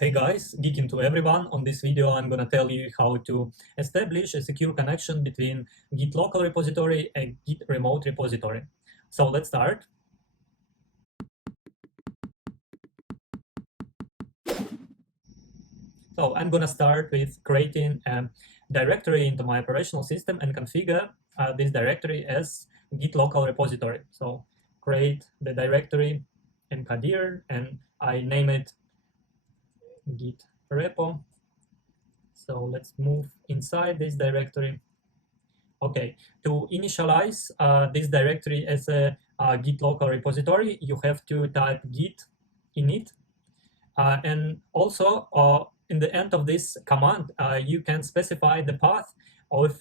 Hey guys, geeking to everyone. On this video, I'm gonna tell you how to establish a secure connection between Git local repository and Git remote repository. So let's start. So I'm gonna start with creating a directory into my operational system and configure this directory as Git local repository. So create the directory in Kadir and I name it Git repo. So let's move inside this directory. Okay, to initialize this directory as a Git local repository, you have to type git init. And also, in the end of this command, you can specify the path of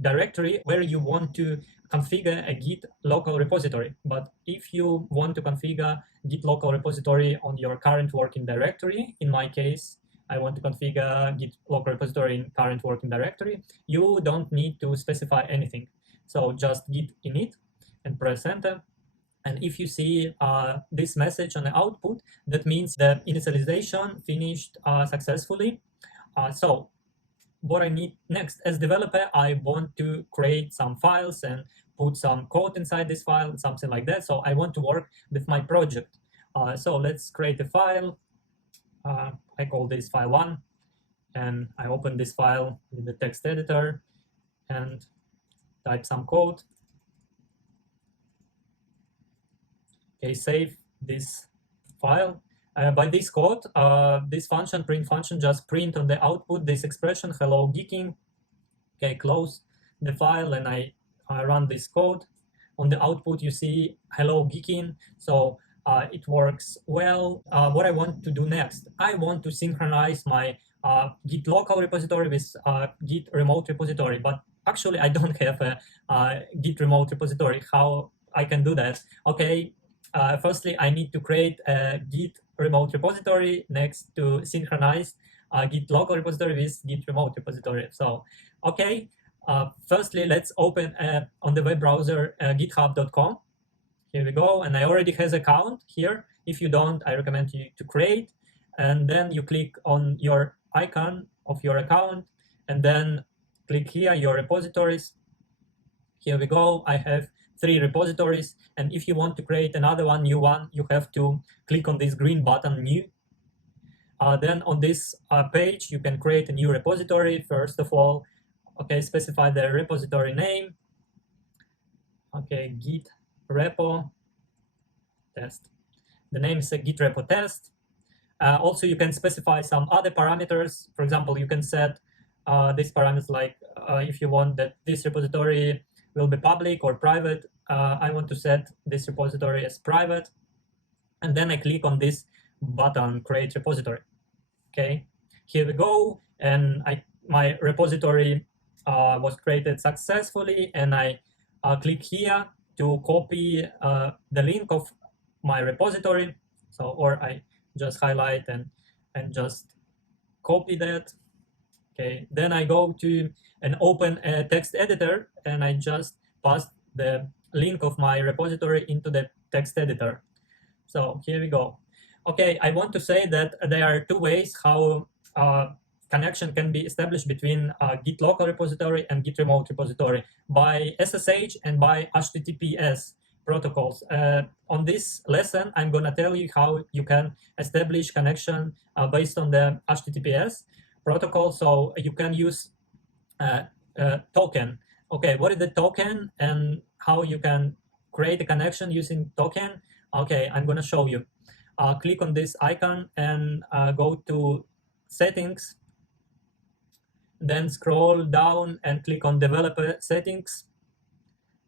directory where you want to configure a Git local repository. But if you want to configure Git local repository on your current working directory, in my case, I want to configure Git local repository in current working directory, you don't need to specify anything. So just git init and press enter. And if you see this message on the output, that means the initialization finished successfully. So what I need next as developer, I want to create some files and put some code inside this file, something like that. So I want to work with my project. So let's create a file. I call this file 1, and I open this file with the text editor and type some code. Okay, save this file. By this code, this function, print function, just print on the output this expression, hello geeking. Okay, close the file and I run this code. On the output, you see hello geeking. So it works well. What I want to do next, I want to synchronize my Git local repository with Git remote repository, but actually I don't have a Git remote repository. How I can do that? Okay, firstly, I need to create a Git remote repository next to synchronize Git local repository with Git remote repository. So, okay, firstly, let's open on the web browser github.com. Here we go, and I already has account here. If you don't, I recommend you to create, and then you click on your icon of your account, and then click here, your repositories. Here we go, I have 3 repositories, and if you want to create another one, new one, you have to click on this green button, new. Then on this page, you can create a new repository. First of all, okay, specify the repository name. Okay, Git repo test. The name is a Git repo test. Also, you can specify some other parameters. For example, you can set these parameters like if you want that this repository will be public or private. I want to set this repository as private. And then I click on this button, create repository. Okay, here we go. And my repository was created successfully. And I click here to copy the link of my repository. So, or I just highlight and just copy that. Okay, then I go to and open a text editor and I just pass the link of my repository into the text editor. So here we go. Okay, I want to say that there are 2 ways how connection can be established between Git local repository and Git remote repository, by SSH and by HTTPS protocols. On this lesson, I'm going to tell you how you can establish connection based on the HTTPS protocol. So you can use token. Okay, what is the token and how you can create a connection using token? Okay, I'm going to show you. Click on this icon and go to settings. Then scroll down and click on developer settings.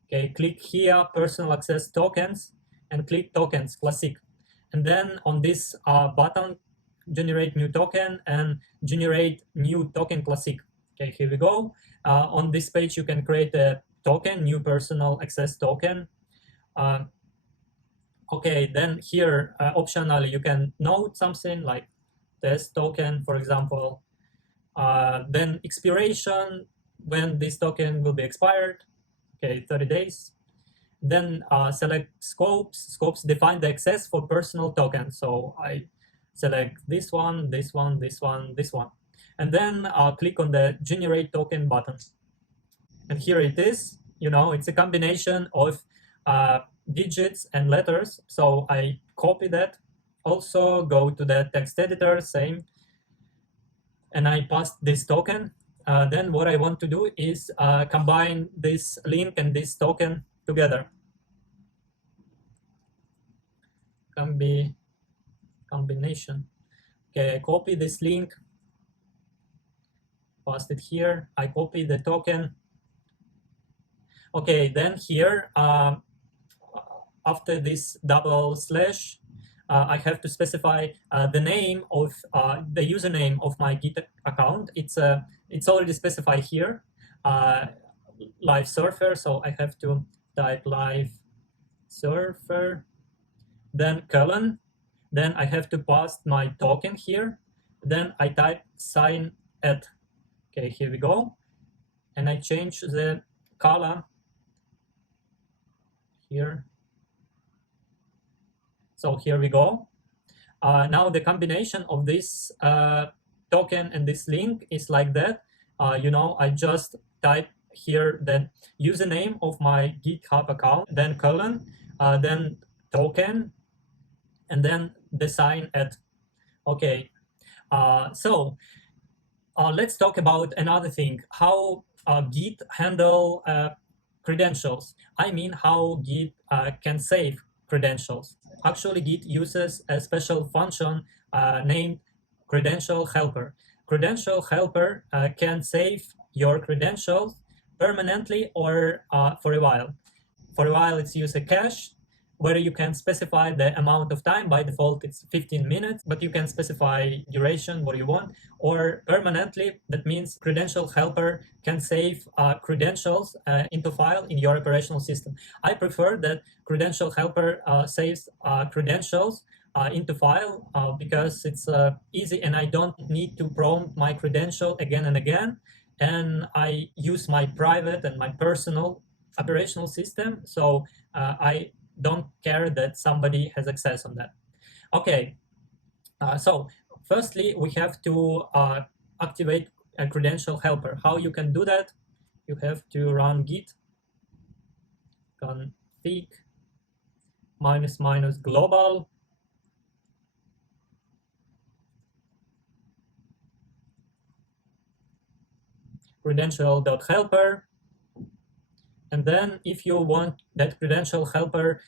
Okay, click here, personal access tokens, and click tokens classic. And then on this button, generate new token and generate new token classic. Okay, here we go. On this page, you can create a token, new personal access token. Okay, then here, optionally, you can note something like test token, for example. Then expiration, when this token will be expired. Okay, 30 days. Then select scopes. Scopes define the access for personal tokens. So I select this one, this one, this one, this one, and then click on the generate token button. And here it is. It's a combination of digits and letters. So I copy that. Also go to the text editor, same, and I paste this token. Then what I want to do is combine this link and this token together. Combination. Okay, I copy this link, paste it here. I copy the token. Okay, then here, after this double slash, I have to specify the name of the username of my Git account. It's already specified here, live surfer. So I have to type live surfer, then colon. Then I have to pass my token here. Then I type sign at. Okay, here we go. And I change the color here. So here we go. Now the combination of this token and this link is like that. I just type here the username of my GitHub account, then colon, then token, and then the sign at. Okay, so let's talk about another thing, how Git handle credentials. I mean, how Git can save credentials. Actually, Git uses a special function named credential helper. Credential helper can save your credentials permanently or for a while. For a while, it's use a cache where you can specify the amount of time. By default, it's 15 minutes, but you can specify duration, what you want, or permanently. That means credential helper can save credentials into file in your operational system. I prefer that credential helper saves credentials into file because it's easy and I don't need to prompt my credential again and again. And I use my private and my personal operational system. So I don't care that somebody has access on that. Okay, so firstly, we have to activate a credential helper. How you can do that? You have to run git config -- global credential.helper. And then if you want that credential helper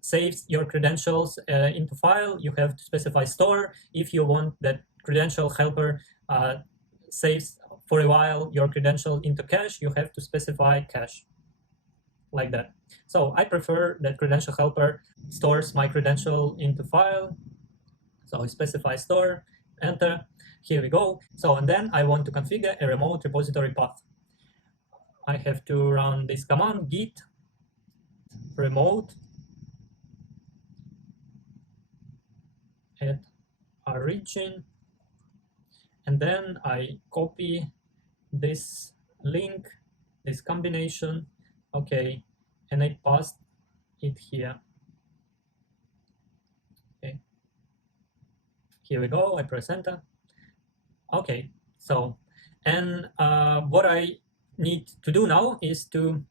saves your credentials into file, you have to specify store. If you want that credential helper saves for a while your credential into cache, you have to specify cache, like that. So I prefer that credential helper stores my credential into file. So I specify store, enter, here we go. So, and then I want to configure a remote repository path. I have to run this command, git remote at origin, and then I copy this link, this combination, okay, and I paste it here. Okay, here we go, I press enter. Okay, so, and what I need to do now is to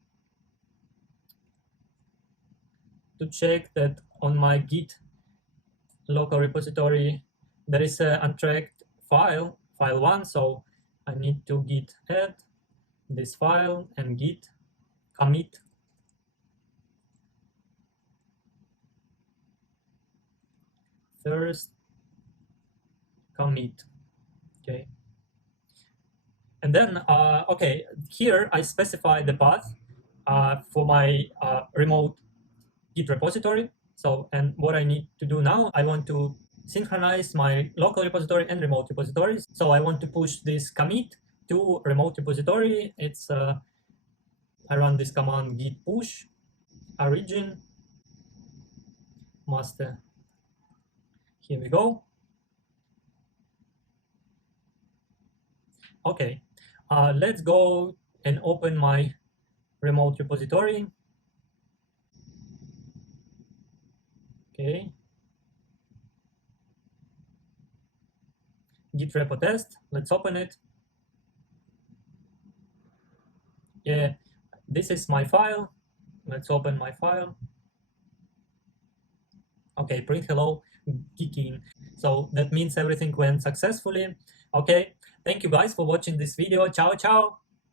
check that on my Git local repository there is an untracked file, file1. So I need to git add this file and git commit first commit. Okay. And then, okay, here I specify the path for my remote Git repository. So, and what I need to do now, I want to synchronize my local repository and remote repositories. So I want to push this commit to remote repository. It's, I run this command git push origin master. Here we go. Okay. Let's go and open my remote repository. Okay. git repo test. Let's open it. Yeah, this is my file. Let's open my file. Okay, print hello geeking. So that means everything went successfully. Okay, thank you guys for watching this video. Ciao, ciao.